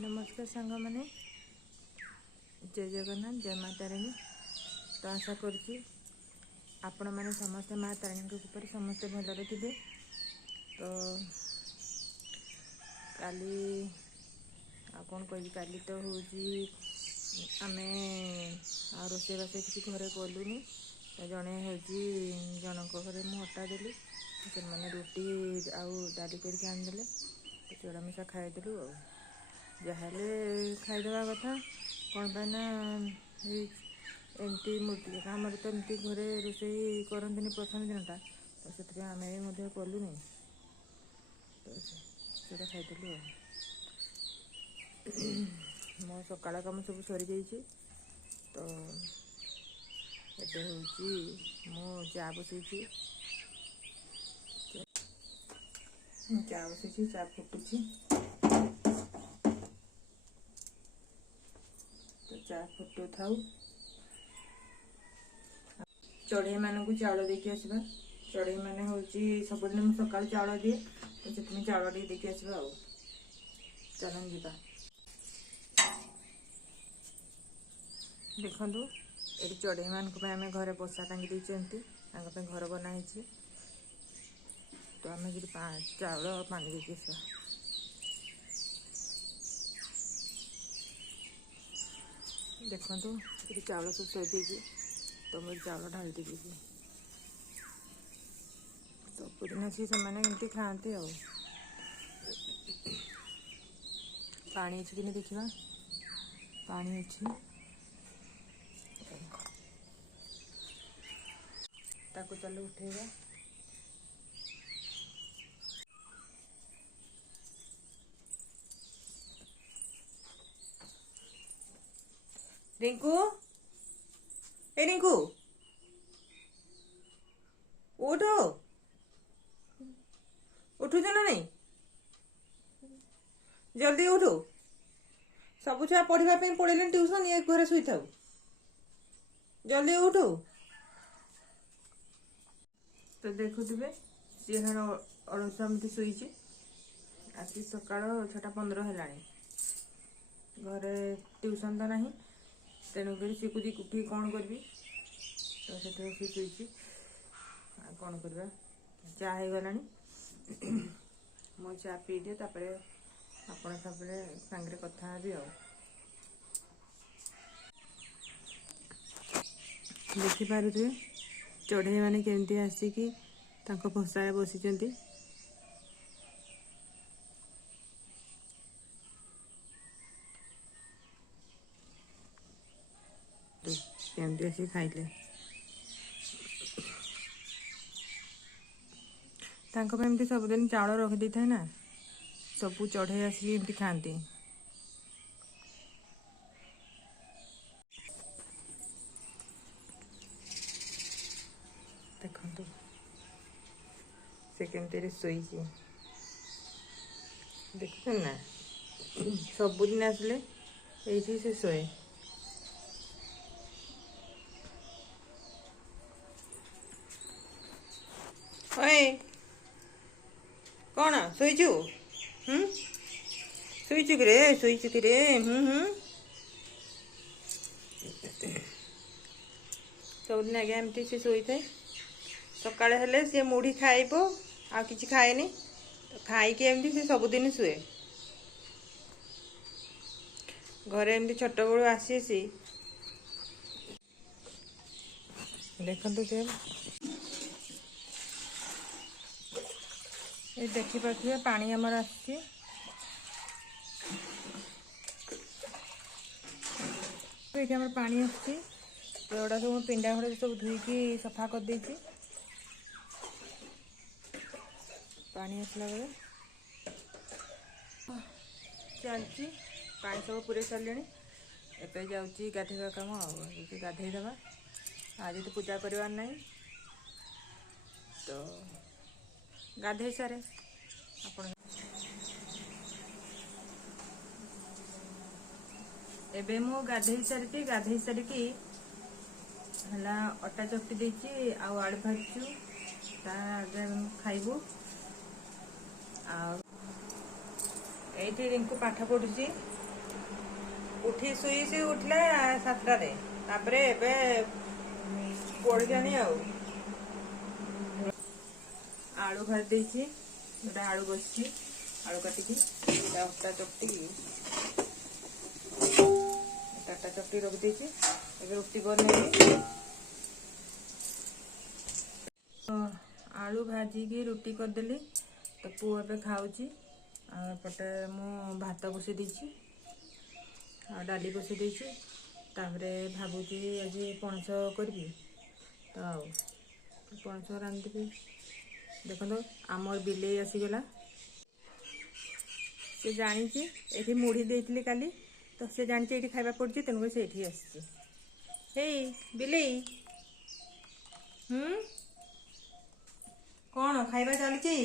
नमस्कार सांग मैंने जय जगन्नाथ जय माँ तारिणी। तो आशा करुँची आपण मैंने समस्ते माँ तारिणी कृपा समस्ते भलरे थे। तो काली कौन कह काली तो हूँ आम रोषेईबास किसी घरे कलुनी। तो जड़े हूँ जनक घरे मुझे हटा देली से मैंने रुटी आउ डाली करके आनीदे तो चूड़ा मिशा खाईदेलु जहाँ खाईदवा कथा कौन पाइना एमती मूर्ति आम तो एमती घरे रोषे करते प्रथम दिनटा तो से आम भी कलुनी तो चूड़ा खाईदेलु। मो सकाल कम सब सरी जाइए। तो ये हूँ चा बसई चा बसई चा फुटुची। तो चा फुटू थाऊ चढ़ई मानू चाउल देकी आसवा। चढ़ई मैंने हूँ सबुदिन मुझे सकाल चाउल दिए तो से चाउल टे देकी आसवा चलन जीवा। देखु ये चढ़ई मानक आम घरे बसा टांगी देती घर बनाई। तो आम चाउल पानी देकी आसवा। देखु ये चाउल सब सही तो मुझे चाउल ढाली देगी सबुदिन आसी से खाते आ पानी अच्छी कि देखा पानी अच्छी ताको चलो उठेगा। रिंकू ए रिंकू उठो उठुच ना नहीं जल्दी उठो सब छुआ पढ़ाई पड़े ट्यूशन ये घरे शुई था जल्दी उठो। तो देखुवे सी अड़सा एमती शुई आसी सका 6:15 है घरे ट्यूशन तो नहीं तेणुक शिकुदी उठी कौन करी तो से शुई कौन करवा चा हो गला मो चा पी दिए तापर आपण सांगे कथा भी देखिपे चढ़ई मैंने केमती आसिकी भसारे बसी केमती आसी खाइले एमती सबुदिन चाउल रखी था ना सबू चढ़ई आसिक एमती खाती। देखु से केमती शोई देख ना सबुदिन आसले ये से शोए। ओए कौन शोचु शोचु कि रे शोचु कि रे सबुदिन आगे एमती से शोई थे सकाଳେ हेले सी मुढ़ी खाइब आ किछि खाएनी तो खाइकी एमती से सबुदिन शुए घरे एमती छोट बड़ू आसी देखु से ये देखिपे पानी आमर आसी पानी आसी एगुड़ा सब पिंडा घड़ा सब धोईकी सफा कर देती पानी आसला बेले चलती पानी सब पूरे सारे एवं जाऊँगी गाधेवा कम गाधेदवा आज तो पूजा करवार ना तो गाधे सारे एबे मु गाधे सारिकी है अटा चकटी देती आलू भाजु खाइबू ये रिंकू पाठ पढ़ुची उठी शुई उठला 7टारे तापरे एबे पढ़िलानी आलू भाज देछि गोटे आलू बसछि आलू काटिकी अटा चकटी अटा चकटी रखी देछि एबे रुटी बनेबी आलू भाजिकी रुटी करदेली तो पुओ एबे खाऊछि पटे मु भात बसई देछि डाली बसई देछि तापरे भाबुछि आज पणस करबी तो पणस रांधिदेबी देखो आमर बिले आसीगला से जानी ये मुढ़ी देती काली तो से जानी ये खावा पड़ी तेणुक से हे बिले कौन खाଇବା चलती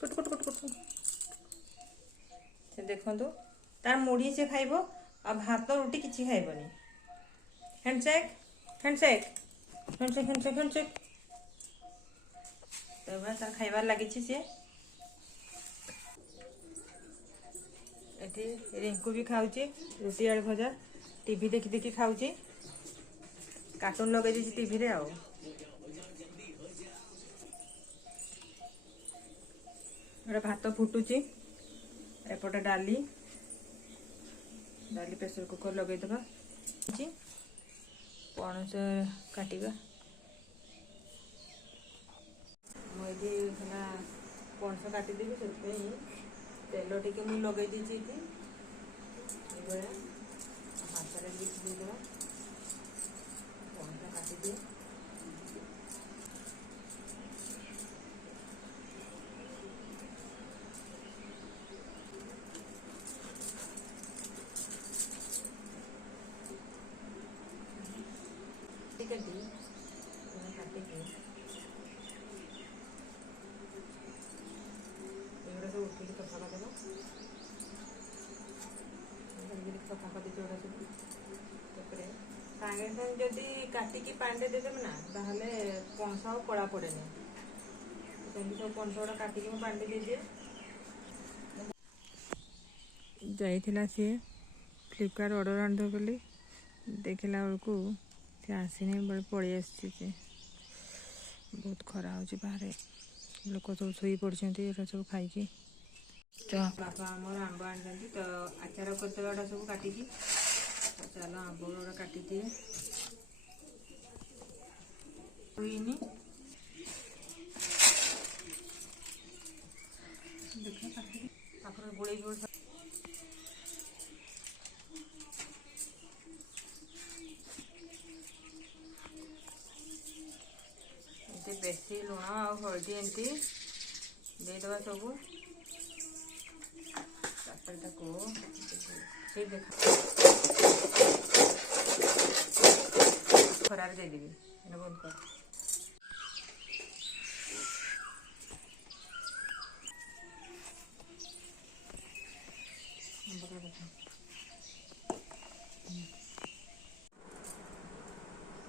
कुट कुट कुट कुट से देखो तार मुढ़ी से खाइब आ भात रुटी किसी खाइबनी handshake handshake handshake handshake handshake तो बस तार खाइबार लगी सी एठी रिंकू भी खाऊची रुटी आलू भजा टीवी देखी देखी खाऊची कार्टून लगे दी टीवी रे आओ भात फुटुची एपटे डाली डाली प्रेसर कुकर लगेदबा पणस काटिबा मुझे पणस काटिदेवी से तेल टिके मुझे लगे दीची हाथ में देदेबा पणस काटिदे सफा कर सागे सागे जदि काटिकी पांडे देदेबे ना ताहले पणस कड़ा पड़े नहीं सब पणस गुड़ा काटिकी पांडे देदिए जाइथिला सी फ्लिपकार्ट ऑर्डर आनी बोली देखला बेलू सी आसनी बेले पलि आसी बहुत खरा हो बाहर लोक सब शोई पड़े सब खाई तो बापा आमर आंब आनी तो आचार करदेगा सब काटिकी चलो आंब गुड़ा काटी दिए हुईनी देखो पाखर गोड़े बेसी लुण आ हलदी एमती देदेवा सब खरार देदेवी बंद कर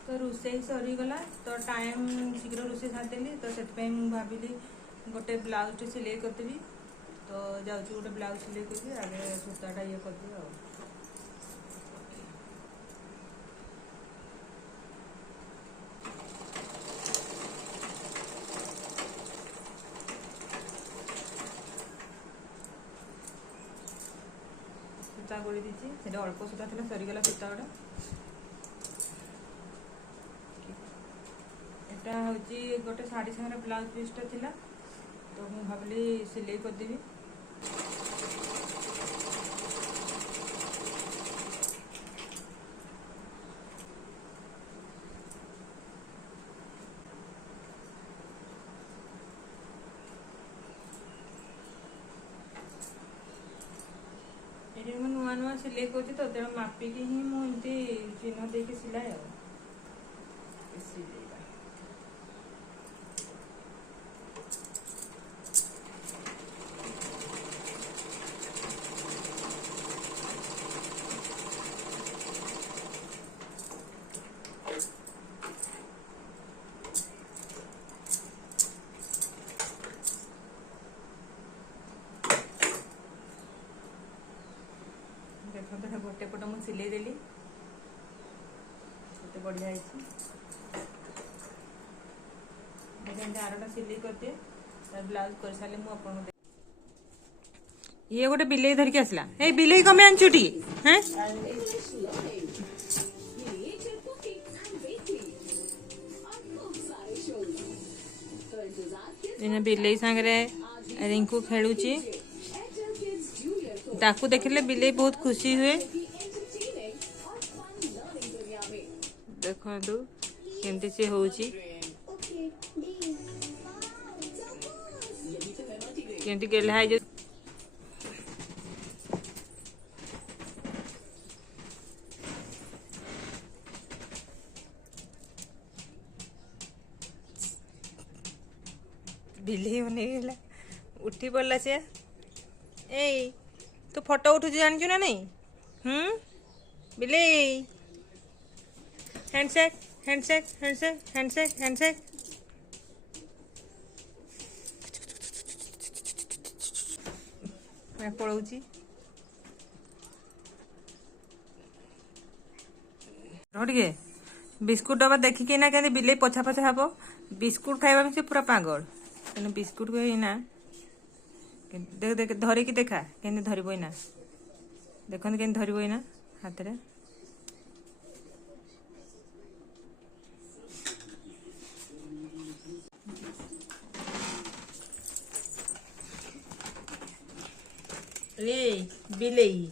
तो रोषे सरीगला तो टाइम शीघ्र रोषे सारिदेली तो से भाविली गोटे ब्लाउज टे सिलाई करदेवी तो जाऊँ गोटे ब्लाउज सिलाई करी आगे सूताटा ये करदेवी सूता गोड़ी दीची से अल्प सूता था सरीगला सूता गुड़ा एटा हूँ गोटे शाढ़ी सागर ब्लाउज पीसटा थिला तो मुझे भाविली सिलाई करदेवी ये नुआ नुआ सिलाई कर तो तेणु मापिकी ही मुझे चिन्ह देके सिलाई सिले देली केते बढ़िया होइछि देखते आरटा सिले करते ब्लाउज कर सारे मु आपन ये गोटे बिलेई धरिक आसला ए बिलेई कमे आंचुटी हैं इन बिलेई सांगरे रिंकू खेलुची ताकू देखले बिलेई बहुत खुशी हुए देखो केमती से होउची केमती गेला है जो बिलेई बनेला उठी पड़ला से ए तू फोटो उठू जानचु ना नहीं बिलेई handshake handshake handshake handshake handshake मैं पड़ौची टे बिस्कुट डबा देखिके ना क्या बिलेई पछा पछा हम बिस्कुट खाइबा से पूरा पागल तेना बिस्कुट को ना देख देख धरिकी देखा के धरब ना देखते के धरब ना हाथ में बिलेई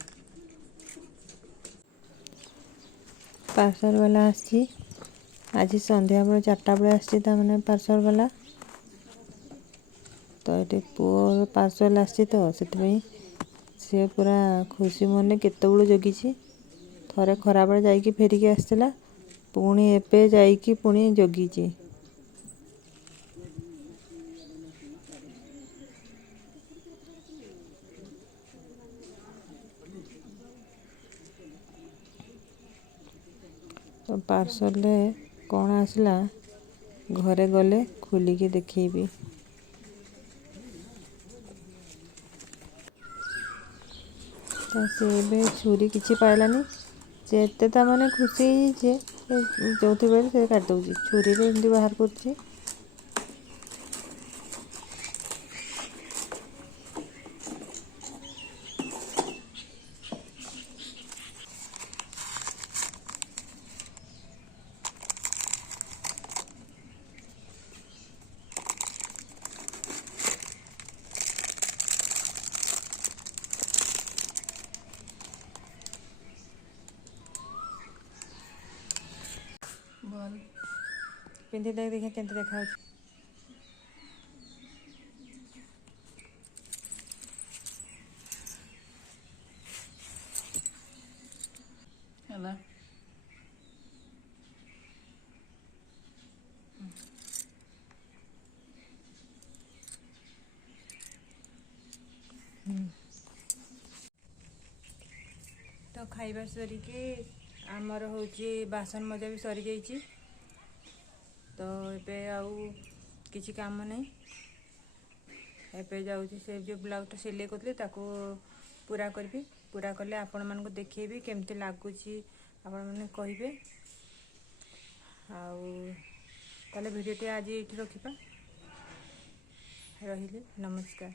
पार्सल वाला आसी आज संध्या बेले 4टा बेले आसी पार्सल वाला तो ये पुओ पार्सल आसी तो से पूरा खुशी मन केत जगी थरे खरा बेले जाइकी फेरिकी आसला पुणी एबे जाइकी पुणी जगी तो पार्सल कौन आसला घरे गले खोलिकी देखी तो से छुरी किसी पाइलानी से एत मैंने खुशी जो बेले से काटिदे छुरी एमती बाहर कर पिंधि देख देखिए केमती देखा तो खाइबा सरिके आमर हूँ बासन मजा भी सरी जाइए तो ये आउ किसी काम नहीं एबे जाऊँ से जो ब्लाउज सिले करते पूरा करी पूरा कले आपण मानक देखेबी केमती लगुच आपण मैंने कहे आउ भिडियोटी आज ये रखा रही नमस्कार।